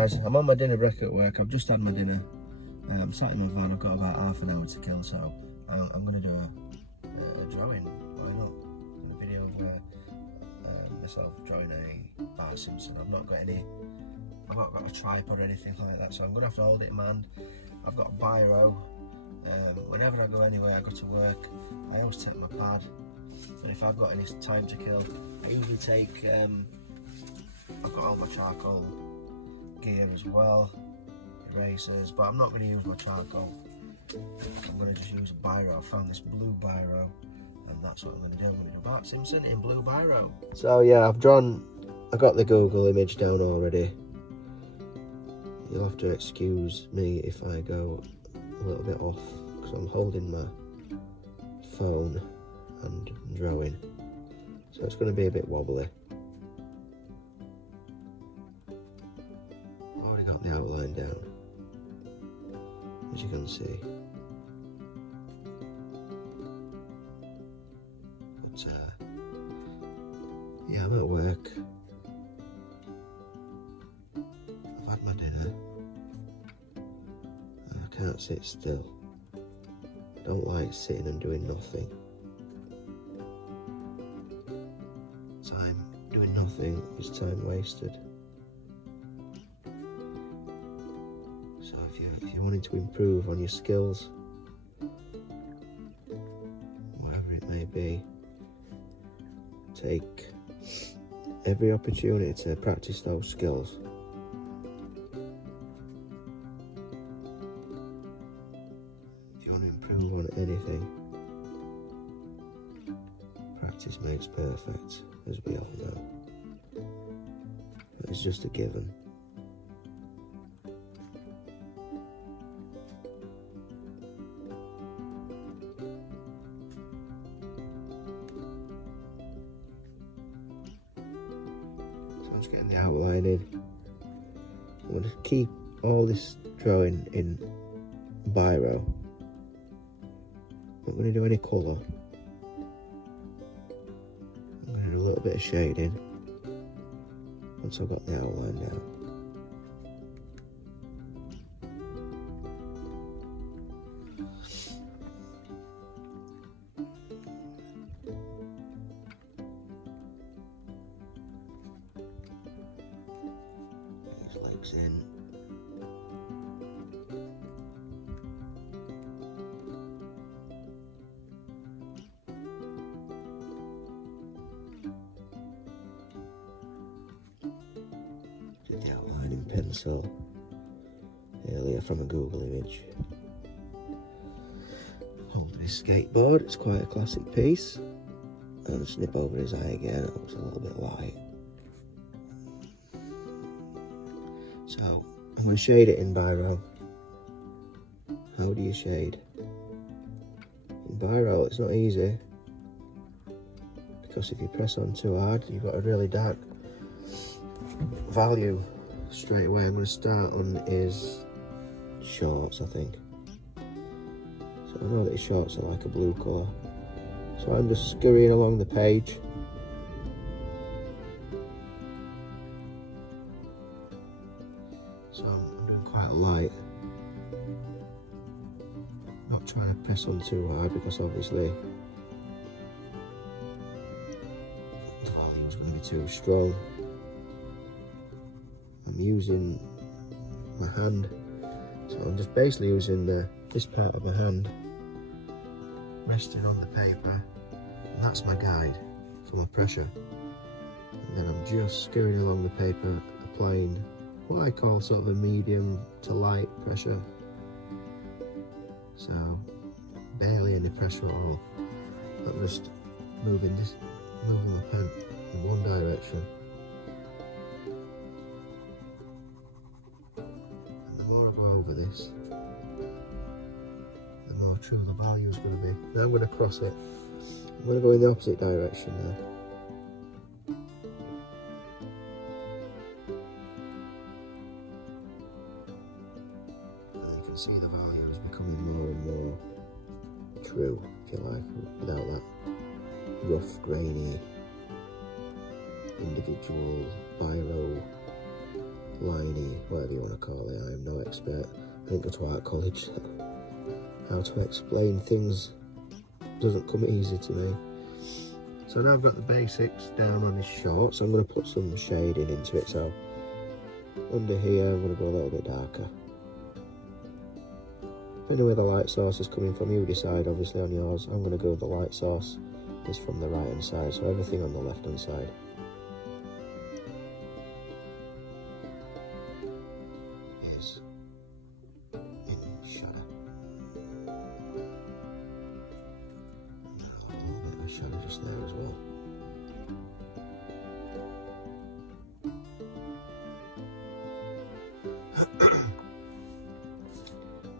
Guys, I'm on my dinner break at work. I've just had my dinner. I'm sat in my van. I've got about half an hour to kill, so I'm going to do a drawing. Why not? A video of myself drawing a Bart Simpson. I've not got a tripod or anything like that, so I'm going to have to hold it in my hand. I've got a biro. Whenever I go anywhere, I go to work, I always take my pad. And if I've got any time to kill, I usually take, I've got all my charcoal gear as well, erasers, but I'm not going to use my charcoal. I'm going to just use a biro. I found this blue biro, and that's what I'm going to do. I'm going to do Bart Simpson in blue biro. So yeah, I got the Google image down already. You'll have to excuse me if I go a little bit off, because I'm holding my phone and drawing, so it's going to be a bit wobbly. Already got the outline down, as you can see. But yeah, I'm at work. I've had my dinner. I can't sit still. I don't like sitting and doing nothing. Time doing nothing is time wasted. So if you're wanting to improve on your skills, whatever it may be, take every opportunity to practice those skills. If you want to improve on anything, practice makes perfect, as we all know. It's just a given. So I'm just getting the outline in. I'm going to keep all this drawing in biro. I'm not going to do any colour. I'm going to do a little bit of shading once I've got the outline down. These legs in. Did the outline in pencil earlier from a Google image. Hold his skateboard, it's quite a classic piece. And snip over his eye again, it looks a little bit light. So I'm going to shade it in biro. How do you shade? In biro it's not easy, because if you press on too hard you've got a really dark value straight away. I'm going to start on his shorts, I think. So I know that his shorts are like a blue colour, so I'm just scurrying along the page. So I'm doing quite light, not trying to press on too hard, because obviously the value is going to be too strong. I'm using my hand, so I'm just basically using this part of my hand resting on the paper, and that's my guide for my pressure. And then I'm just scurrying along the paper, applying what I call sort of a medium to light pressure. So barely any pressure at all. I'm just moving my pen in one direction. Over this, the more true the value is going to be. Now I'm going to cross it. I'm going to go in the opposite direction now. And you can see the value is becoming more and more true, if you like, without that rough, grainy, individual biro liney, whatever you want to call it. I am no expert. I didn't go to art college, so how to explain things doesn't come easy to me. So now I've got the basics down on this short, so I'm going to put some shading into it. So under here I'm going to go a little bit darker. Depending where the light source is coming from, you decide obviously on yours. I'm going to go with the light source is from the right hand side, so everything on the left hand side. Is in shadow. And a little bit of shadow just there as well.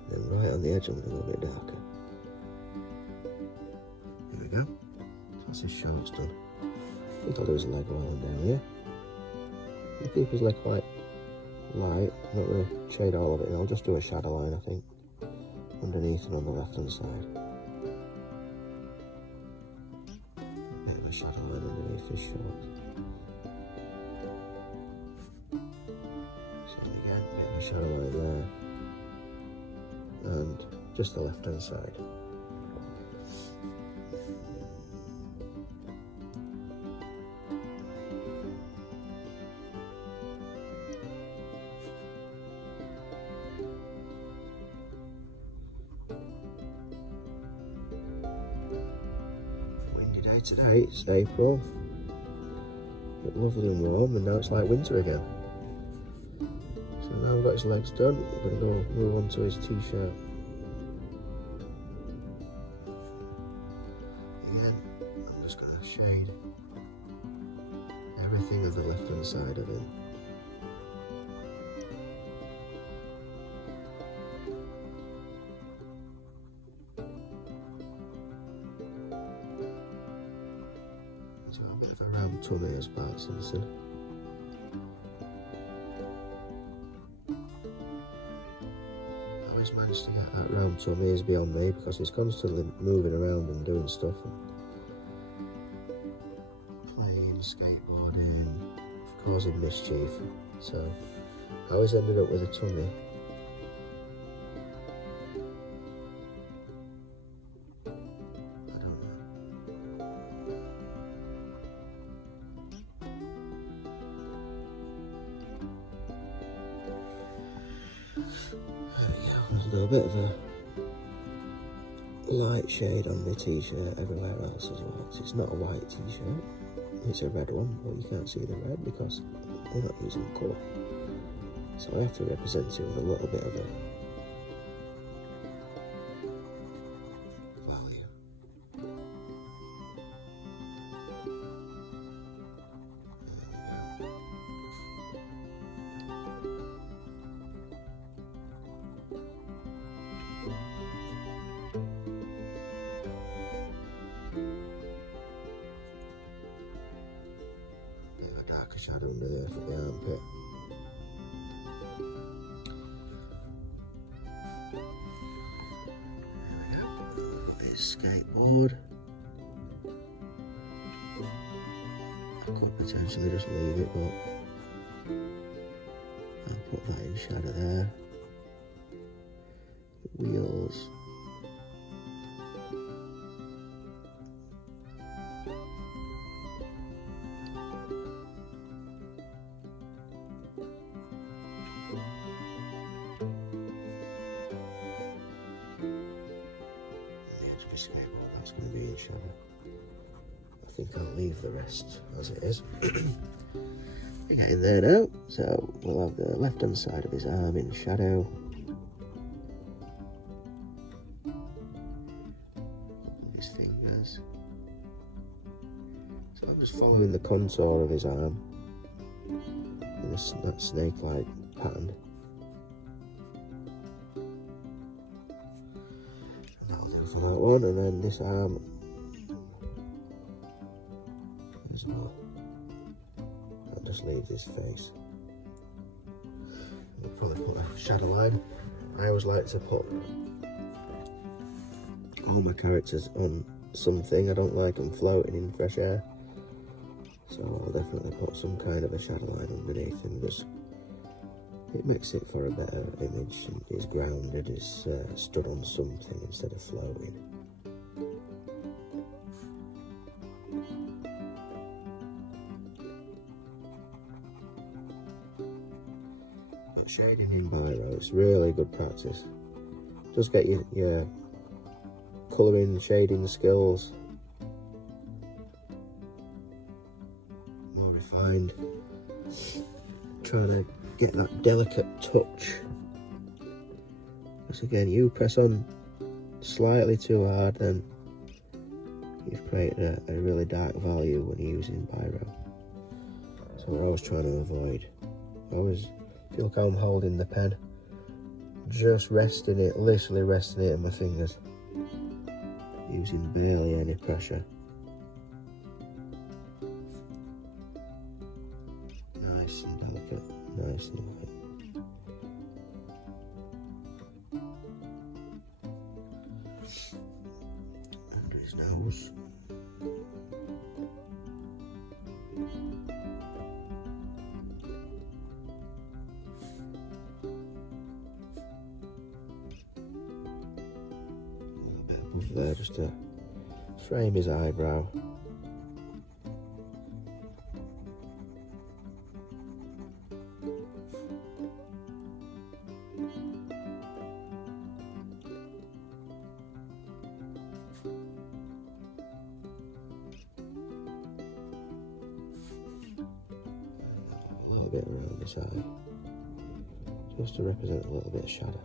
Then right on the edge I'm going to go a bit darker. There we go. So that's his shorts done. I thought there was a leg rolling down here. I'll keep his leg quite light. I'm not going to shade all of it, and I'll just do a shadow line, I think, underneath and on the left hand side. Bit of a shadow line underneath his shorts. So again, bit of a shadow line there. And just the left hand side. Windy day today, it's April. But lovely and warm, and now it's like winter again. So now we've got his legs done, we're going to go move on to his t-shirt. Again, I'm just going to shade everything of the left hand side of him. So a bit of a round tummy as Bart Simpson. Always managed to get that round tummy is beyond me because he's constantly moving around and doing stuff and playing, skateboarding, causing mischief. So I always ended up with a tummy. I don't know. I'll do a bit of a light shade on my t-shirt everywhere else as well. It's not a white t-shirt, it's a red one, but you can't see the red because we're not using colour. So I have to represent it with a little bit of a value. Darker shadow under there for the armpit. There we go. His skateboard. I could potentially just leave it, but I'll put that in shadow there. The wheels. Skateboard, that's going to be in shadow. I think I'll leave the rest as it is. We're getting there now, so we'll have the left hand side of his arm in shadow. His fingers. So I'm just following the contour of his arm in that snake-like pattern. For that one, and then this arm as well. I'll just leave this face. I'll probably put a shadow line. I always like to put all my characters on something. I don't like them floating in fresh air, so I'll definitely put some kind of a shadow line underneath and just It makes it for a better image. It's grounded, it's stood on something instead of floating. But shading in biro, it's really good practice. Just get your colouring, shading skills more refined. Trying to get that delicate touch. Because again, you press on slightly too hard, then you've created a really dark value when you're using biro. So we're always trying to avoid. Always feel like I'm holding the pen, just resting it, literally resting it in my fingers, using barely any pressure. Nice and delicate, nice and light. Under his nose. Above there, just to frame his eyebrow. A little bit around his eye, just to represent a little bit of shadow.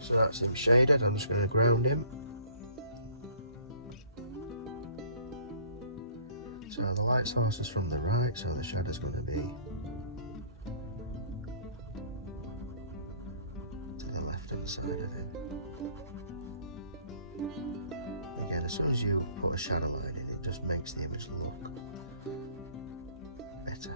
So that's him shaded. I'm just going to ground him. So the light source is from the right, so the shadow's going to be to the left hand side of him. Again, as soon as you put a shadow line in, it just makes the image look better.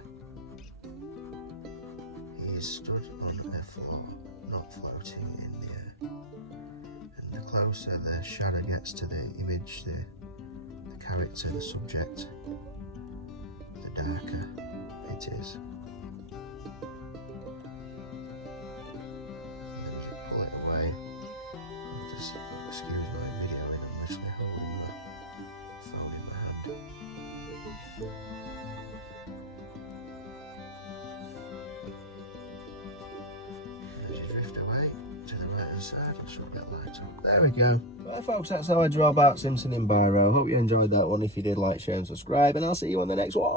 He is stood on a floor, not floating in the air. And the closer the shadow gets to the image, the character, the subject, the darker it is. And then as you pull it away, just excuse my video, I'm literally holding my phone in my hand. As you drift away to the right hand side, it should get light up. There we go. Well folks, that's how I draw Bart Simpson in biro. Hope you enjoyed that one. If you did, like, share and subscribe, and I'll see you on the next one.